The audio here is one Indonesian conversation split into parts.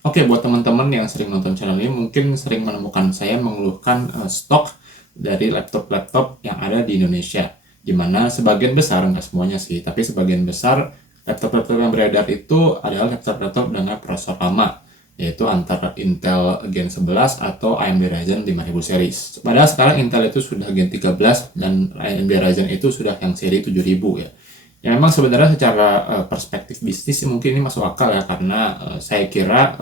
Oke, buat teman-teman yang sering nonton channel ini mungkin sering menemukan saya mengeluhkan stok dari laptop-laptop yang ada di Indonesia. Di mana sebagian besar, nggak semuanya sih, tapi sebagian besar laptop-laptop yang beredar itu adalah laptop-laptop dengan prosesor lama, yaitu antara Intel Gen 11 atau AMD Ryzen 5000 series. Padahal sekarang Intel itu sudah Gen 13 dan AMD Ryzen itu sudah yang seri 7000 ya. Ya memang sebenarnya secara perspektif bisnis mungkin ini masuk akal ya, karena saya kira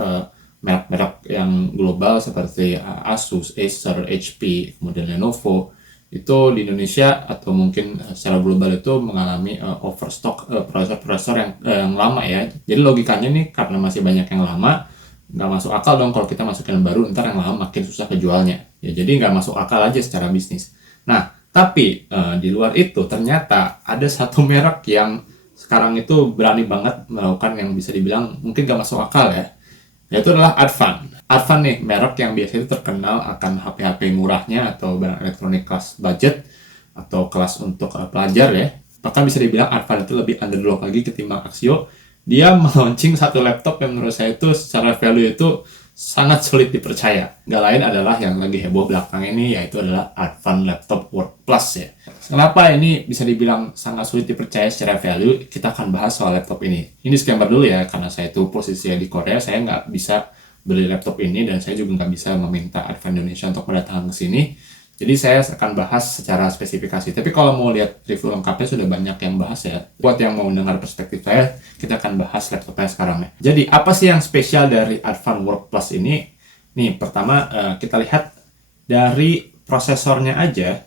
merek-merek yang global seperti Asus, Acer, HP, kemudian Lenovo itu di Indonesia atau mungkin secara global itu mengalami overstock prosesor-prosesor yang lama ya. Jadi logikanya nih, karena masih banyak yang lama, nggak masuk akal dong kalau kita masukin yang baru, ntar yang lama makin susah kejualnya. Ya jadi nggak masuk akal aja secara bisnis. Nah, tapi di luar itu ternyata ada satu merek yang sekarang itu berani banget melakukan yang bisa dibilang mungkin gak masuk akal ya, yaitu adalah Advan. Advan nih, merek yang biasanya terkenal akan HP-HP murahnya atau barang elektronik kelas budget atau kelas untuk pelajar ya. Bahkan bisa dibilang Advan itu lebih underdog lagi ketimbang Axio. Dia meluncing satu laptop yang menurut saya itu secara value itu sangat sulit dipercaya. Gak lain adalah yang lagi heboh belakang ini, yaitu adalah Advan Laptop Work Plus ya. Kenapa ini bisa dibilang sangat sulit dipercaya secara value? Kita akan bahas soal laptop ini. Ini disclaimer dulu ya, karena saya itu posisinya di Korea, saya nggak bisa beli laptop ini dan saya juga nggak bisa meminta Advan Indonesia untuk mendatangkan ke sini. Jadi saya akan bahas secara spesifikasi. Tapi kalau mau lihat review lengkapnya sudah banyak yang bahas ya. Buat yang mau dengar perspektif saya, kita akan bahas laptopnya sekarang ya. Jadi apa sih yang spesial dari Advan Work Plus ini? Nih, pertama kita lihat dari prosesornya aja.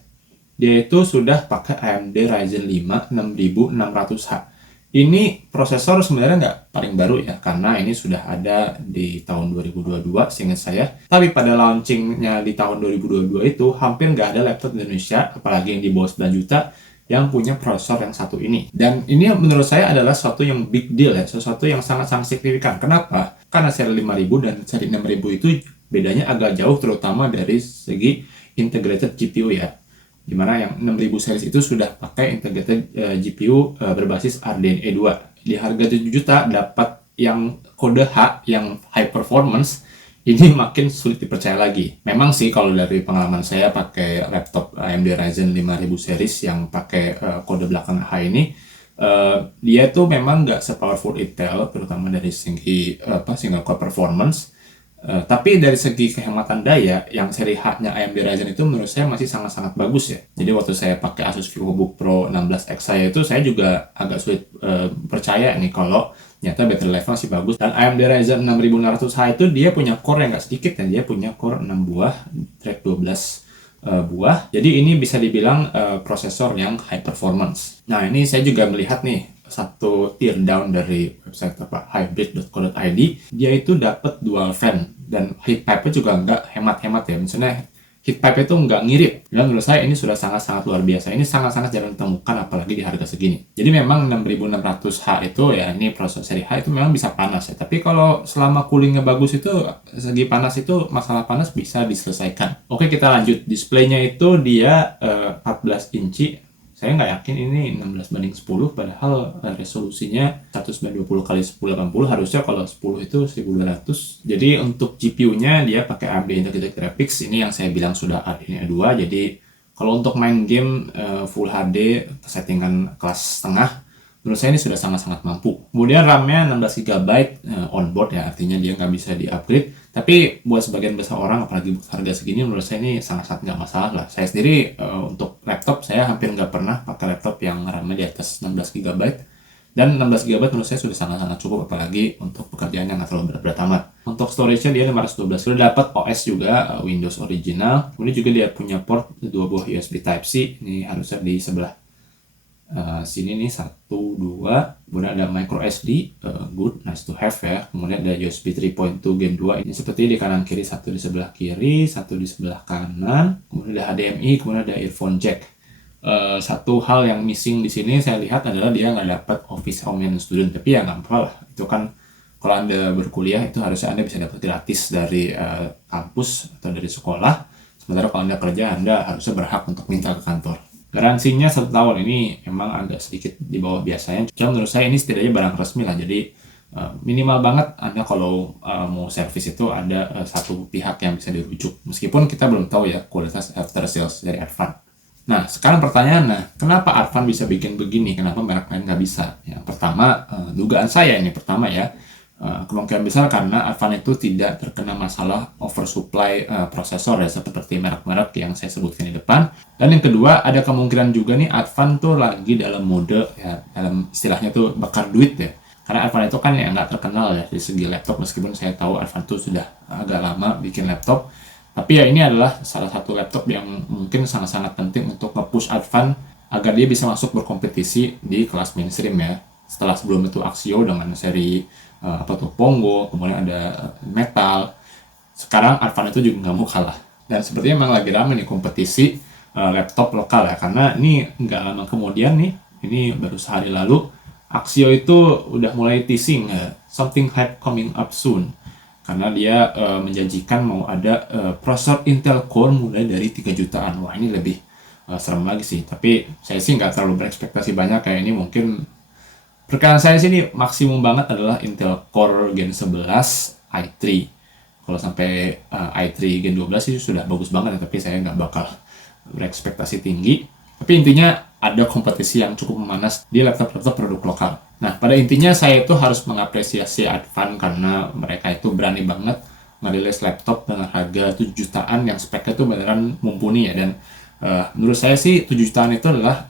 Dia itu sudah pakai AMD Ryzen 5 6600H. Ini prosesor sebenarnya nggak paling baru ya, karena ini sudah ada di tahun 2022 seingat saya. Tapi pada launchingnya di tahun 2022 itu hampir nggak ada laptop di Indonesia, apalagi yang di bawah 9 juta, yang punya prosesor yang satu ini. Dan ini menurut saya adalah sesuatu yang big deal ya, sesuatu yang sangat-sangat signifikan. Kenapa? Karena seri 5000 dan seri 6000 itu bedanya agak jauh, terutama dari segi integrated GPU ya, dimana yang 6000 series itu sudah pakai integrated GPU berbasis RDNA 2. Di harga 7 juta dapat yang kode H yang high performance, ini makin sulit dipercaya lagi. Memang sih kalau dari pengalaman saya pakai laptop AMD Ryzen 5000 series yang pakai kode belakang H ini, dia tuh memang nggak sepowerful Intel, terutama dari segi single core performance. Tapi dari segi kehematan daya, yang seri H-nya AMD Ryzen itu menurut saya masih sangat-sangat bagus ya. Jadi waktu saya pakai Asus VivoBook Pro 16X saya itu, saya juga agak sulit percaya nih kalau ternyata battery life masih bagus. Dan AMD Ryzen 6600H itu dia punya core yang nggak sedikit ya. Dia punya core 6 buah, thread 12 buah. Jadi ini bisa dibilang prosesor yang high performance. Nah, ini saya juga melihat nih satu tear down dari website hybrid.co.id. Dia itu dapat dual fan dan heat pipe juga nggak hemat-hemat ya. Misalnya heat pipe itu nggak ngirip. Dan menurut saya ini sudah sangat-sangat luar biasa. Ini sangat-sangat jarang ditemukan apalagi di harga segini. Jadi memang 6600H itu ya, ini prosesor seri H itu memang bisa panas ya. Tapi kalau selama coolingnya bagus itu, segi panas itu masalah panas bisa diselesaikan. Oke, kita lanjut. Displaynya itu dia 14 inci. Saya nggak yakin ini 16:10, padahal resolusinya 1920x1080, harusnya kalau 10 itu 1200. Jadi untuk GPU-nya dia pakai AMD Integrated Graphics, ini yang saya bilang sudah RDNA 2. Jadi kalau untuk main game Full HD settingan kelas setengah, menurut saya ini sudah sangat-sangat mampu. Kemudian RAM-nya 16 GB onboard ya, artinya dia nggak bisa di-upgrade. Tapi buat sebagian besar orang, apalagi harga segini, menurut saya ini sangat-sangat nggak masalah lah. Saya sendiri untuk laptop, saya hampir nggak pernah pakai laptop yang RAM-nya di atas 16 GB. Dan 16 GB menurut saya sudah sangat-sangat cukup, apalagi untuk pekerjaan yang nggak terlalu berat-berat amat. Untuk storage-nya dia 512. Sudah dapat OS juga, Windows original. Kemudian juga dia punya port 2 buah USB Type-C. Ini harusnya di sebelah sini nih 1, 2, kemudian ada micro SD, good, nice to have ya. Kemudian ada USB 3.2 Gen 2, ini seperti di kanan kiri, satu di sebelah kiri, satu di sebelah kanan. Kemudian ada HDMI, kemudian ada earphone jack. Satu hal yang missing di sini saya lihat adalah dia nggak dapat Office Home and Student, tapi ya nggak apa lah. Itu kan kalau Anda berkuliah itu harusnya Anda bisa dapat gratis dari kampus atau dari sekolah. Sementara kalau Anda kerja, Anda harusnya berhak untuk minta ke kantor. Garansinya 1 tahun, ini emang agak sedikit di bawah biasanya. Cuma menurut saya ini setidaknya barang resmi lah. Jadi Minimal banget Anda kalau mau service itu ada satu pihak yang bisa dirujuk. Meskipun kita belum tahu ya kualitas after sales dari Advan. Nah, sekarang pertanyaan, kenapa Advan bisa bikin begini? Kenapa merek lain nggak bisa? Yang pertama, dugaan saya ini pertama ya, kemungkinan besar karena Advan itu tidak terkena masalah oversupply prosesor ya, seperti merek-merek yang saya sebutkan di depan. Dan yang kedua, ada kemungkinan juga nih Advan tuh lagi dalam mode, ya, dalam istilahnya tuh bakar duit ya. Karena Advan itu kan ya nggak terkenal ya dari segi laptop, meskipun saya tahu Advan itu sudah agak lama bikin laptop. Tapi ya ini adalah salah satu laptop yang mungkin sangat-sangat penting untuk nge-push Advan agar dia bisa masuk berkompetisi di kelas mainstream ya. Setelah sebelum itu Axio dengan seri Pongo, kemudian ada Metal. Sekarang Advan itu juga nggak mau kalah. Dan sepertinya memang lagi ramai nih kompetisi laptop lokal ya, karena ini nggak lama kemudian nih, ini baru sehari lalu Axio itu udah mulai teasing something hype coming up soon, karena dia menjanjikan mau ada prosesor Intel Core mulai dari 3 jutaan. Wah, ini lebih serem lagi sih, tapi saya sih nggak terlalu berekspektasi banyak, kayak ini mungkin perkiraan saya sih ini maksimum banget adalah Intel Core Gen 11 i3. Kalau sampai i3 Gen 12 sih sudah bagus banget ya, tapi saya nggak bakal berekspektasi tinggi. Tapi intinya ada kompetisi yang cukup memanas di laptop-laptop produk lokal. Nah, pada intinya saya itu harus mengapresiasi Advan karena mereka itu berani banget ngerilis laptop dengan harga 7 jutaan yang speknya itu beneran mumpuni ya. Dan menurut saya sih 7 jutaan itu adalah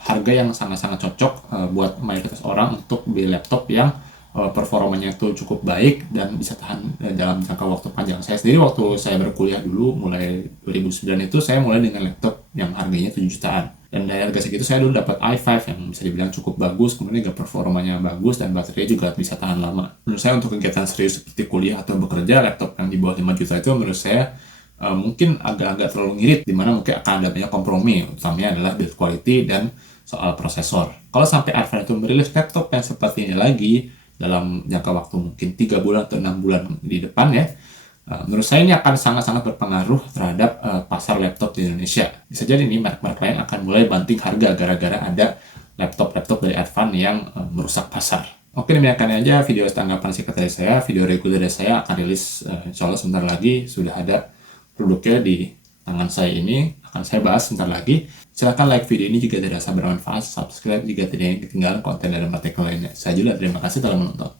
harga yang sangat-sangat cocok buat mayoritas orang untuk beli laptop yang performanya itu cukup baik dan bisa tahan dalam jangka waktu panjang. Saya sendiri waktu saya berkuliah dulu, mulai 2009 itu saya mulai dengan laptop yang harganya 7 jutaan. Dan dari harga segitu saya dulu dapat i5 yang bisa dibilang cukup bagus, kemudian juga performanya bagus dan baterainya juga bisa tahan lama. Menurut saya untuk kegiatan serius seperti kuliah atau bekerja, laptop yang di bawah 5 juta itu menurut saya mungkin agak-agak terlalu ngirit, dimana mungkin akan ada banyak kompromi, utamanya adalah build quality dan soal prosesor. Kalau sampai Advan itu merilis laptop yang seperti ini lagi dalam jangka waktu mungkin 3 bulan atau 6 bulan di depan ya, menurut saya ini akan sangat-sangat berpengaruh terhadap pasar laptop di Indonesia. Bisa jadi nih merek-merek lain akan mulai banting harga gara-gara ada laptop-laptop dari Advan yang merusak pasar. Oke, demikian aja video tanggapan singkat dari saya. Video reguler dari saya akan rilis insya Allah sebentar lagi. Sudah ada produknya di tangan saya ini, akan saya bahas sebentar lagi. Silahkan like video ini jika dirasa bermanfaat, subscribe jika tidak ingin ketinggalan konten dari material lainnya. Saya Julian, terima kasih telah menonton.